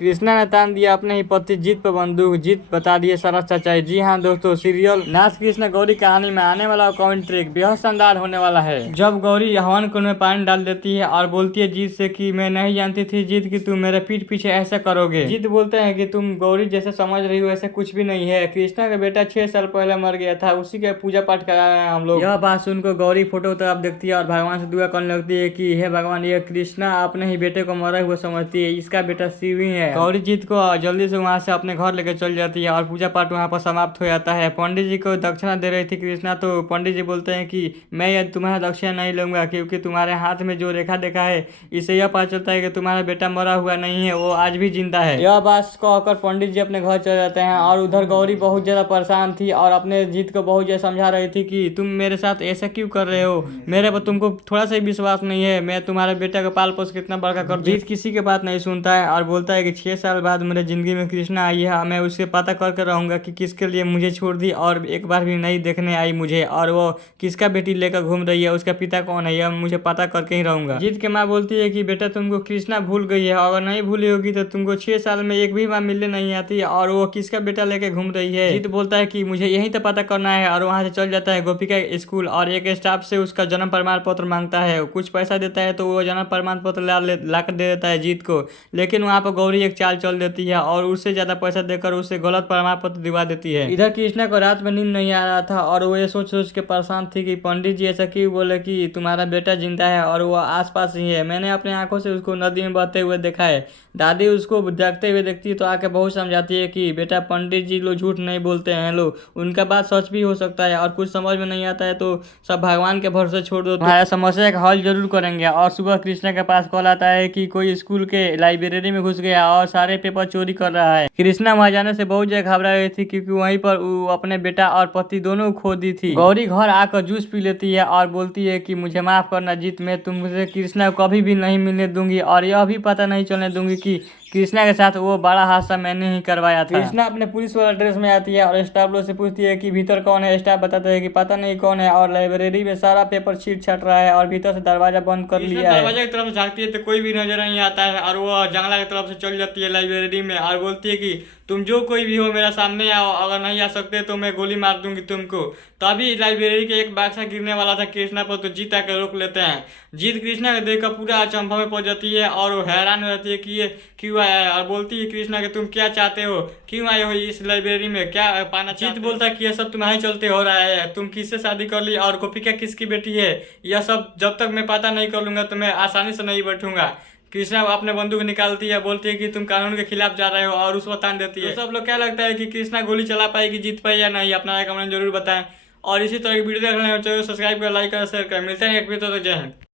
कृष्णा ने तान दिया अपने ही पति जीत पर बंदूक। जीत बता दिए सारा सच्चाई। जी हाँ दोस्तों, सीरियल नाथ कृष्ण गौरी कहानी में आने वाला कमेंट ट्रैक बेहद शानदार होने वाला है। जब गौरी हवन कुंड में पानी डाल देती है और बोलती है जीत से कि मैं नहीं जानती थी जीत कि तुम मेरे पीठ पीछे ऐसा करोगे। जीत बोलते हैं कि तुम गौरी जैसे समझ रही हो ऐसा कुछ भी नहीं है। कृष्णा का बेटा 6 साल पहले मर गया था, उसी का पूजा पाठ करा रहे हैं हम लोग। यह बात सुनकर गौरी फोटो तरफ देखती है और भगवान से दुआ करने लगती है कि हे भगवान, ये कृष्णा अपने ही बेटे को मरा हुआ समझती है, इसका बेटा शिव ही है। गौरी जीत को जल्दी से वहां से अपने घर लेकर चल जाती है और पूजा पाठ वहां पर समाप्त हो जाता है। पंडित जी को दक्षिणा दे रही थी कृष्णा, तो पंडित जी बोलते हैं कि मैं यह तुम्हारा दक्षिणा नहीं लूंगा, क्योंकि तुम्हारे हाथ में जो रेखा देखा है इससे यह पता चलता है कि तुम्हारा बेटा मरा हुआ नहीं है, वो आज भी जिंदा है। यह बात कहकर पंडित जी अपने घर चले जाते हैं और उधर गौरी बहुत ज्यादा परेशान थी और अपने जीत को बहुत ज्यादा समझा रही थी कि तुम मेरे साथ ऐसा क्यों कर रहे हो, मेरे पर तुमको थोड़ा सा ही विश्वास नहीं है, मैं तुम्हारे बेटा का पाल पोस कितना बड़का कर। जीत किसी की बात नहीं सुनता है और बोलता है कि 6 साल बाद मेरे जिंदगी में कृष्णा आई है, मैं उससे पता करके रहूंगा कि किसके लिए मुझे छोड़ दी और एक बार भी नहीं देखने आई मुझे, और वो किसका बेटी लेकर घूम रही है, उसका पिता कौन है, यह मुझे पता करके ही रहूंगा। जीत की माँ बोलती है कि बेटा तुमको कृष्णा भूल गई है, अगर नहीं भूली होगी तो तुमको 6 साल में एक भी बार मिलने नहीं आती और वो किसका बेटा लेके घूम रही है। जीत बोलता है कि मुझे यही तो पता करना है और वहां से चल जाता है गोपिका स्कूल और एक स्टाफ से उसका जन्म प्रमाण पत्र मांगता है। कुछ पैसा देता है तो वो जन्म प्रमाण पत्र ला कर दे देता है जीत को, लेकिन वहां पर गौरी एक चाल चल देती है और उससे ज्यादा पैसा देकर उसे गलत प्रमाण पत्र दिवा देती है। इधर कृष्णा को रात में नींद नहीं आ रहा था और वो ये सोच सोच के परेशान थी कि पंडित जी ऐसा क्यों बोले कि तुम्हारा बेटा जिंदा है और वो आसपास ही है, मैंने अपने आंखों से उसको नदी में बहते हुए देखा है। दादी उसको जागते हुए देखती है तो आके बहुत समझाती है कि बेटा पंडित जी लोग झूठ नहीं बोलते हैं, लो उनका बात सच भी हो सकता है और कुछ समझ में नहीं आता है तो सब भगवान के भरोसे छोड़ दो, तुम्हारा समस्या का हल जरूर करेंगे। और सुबह कृष्णा के पास कॉल आता है कि कोई स्कूल के लाइब्रेरी में घुस गया और सारे पेपर चोरी कर रहा है। कृष्णा वहां जाने से बहुत ज्यादा घबरा रही थी क्योंकि वहीं पर वो अपने बेटा और पति दोनों खो दी थी। गौरी घर आकर जूस पी लेती है और बोलती है कि मुझे माफ करना जीत, मैं तुमसे कृष्णा को कभी भी नहीं मिलने दूंगी और यह भी पता नहीं चलने दूंगी कि कृष्णा के साथ वो बड़ा हादसा मैंने ही करवाया था। कृष्णा अपने पुलिस वाला ड्रेस में आती है और स्टाफ लोग से पूछती है कि भीतर कौन है। स्टाफ बताता है कि पता नहीं कौन है और लाइब्रेरी में सारा पेपर छीट छाट रहा है और भीतर से दरवाजा बंद कर लिया है। दरवाजा की तरफ से झांकती है तो कोई भी नजर नहीं आता है और वो जंगला की तरफ से चल जाती है लाइब्रेरी में और बोलती है कि तुम जो कोई भी हो मेरा सामने आओ, अगर नहीं आ सकते तो मैं गोली मार दूंगी तुमको। तभी लाइब्रेरी के एक बक्सा गिरने वाला था कृष्णा पर, तो जीत आकर रोक लेते हैं। जीत कृष्णा को देखकर पूरा अचंभा में पहुंच जाती है और वो हैरान हो जाती है कि ये क्यों आया है और बोलती है कृष्णा कि तुम क्या चाहते हो, क्यों आए हो इस लाइब्रेरी में, क्या पाना चाहते हो। जीत बोलता है कि यह सब तुम्हारे चलते हो रहा है, तुम किससे शादी कर ली और गोपिका किसकी बेटी है, यह सब जब तक मैं पता नहीं कर लूंगा तो मैं आसानी से नहीं बैठूंगा। कृष्णा अपने बंदूक निकालती है, बोलती है कि तुम कानून के खिलाफ जा रहे हो और उसको तान देती है। तो सब लोग क्या लगता है कि कृष्णा गोली चला पाएगी जीत पाए या नहीं, अपना कमेंट जरूर बताएं और इसी तरह की वीडियो देखने चैनल सब्सक्राइब कर, लाइक कर, शेयर कर। मिलते हैं एक वीडियो तो जय हिंद।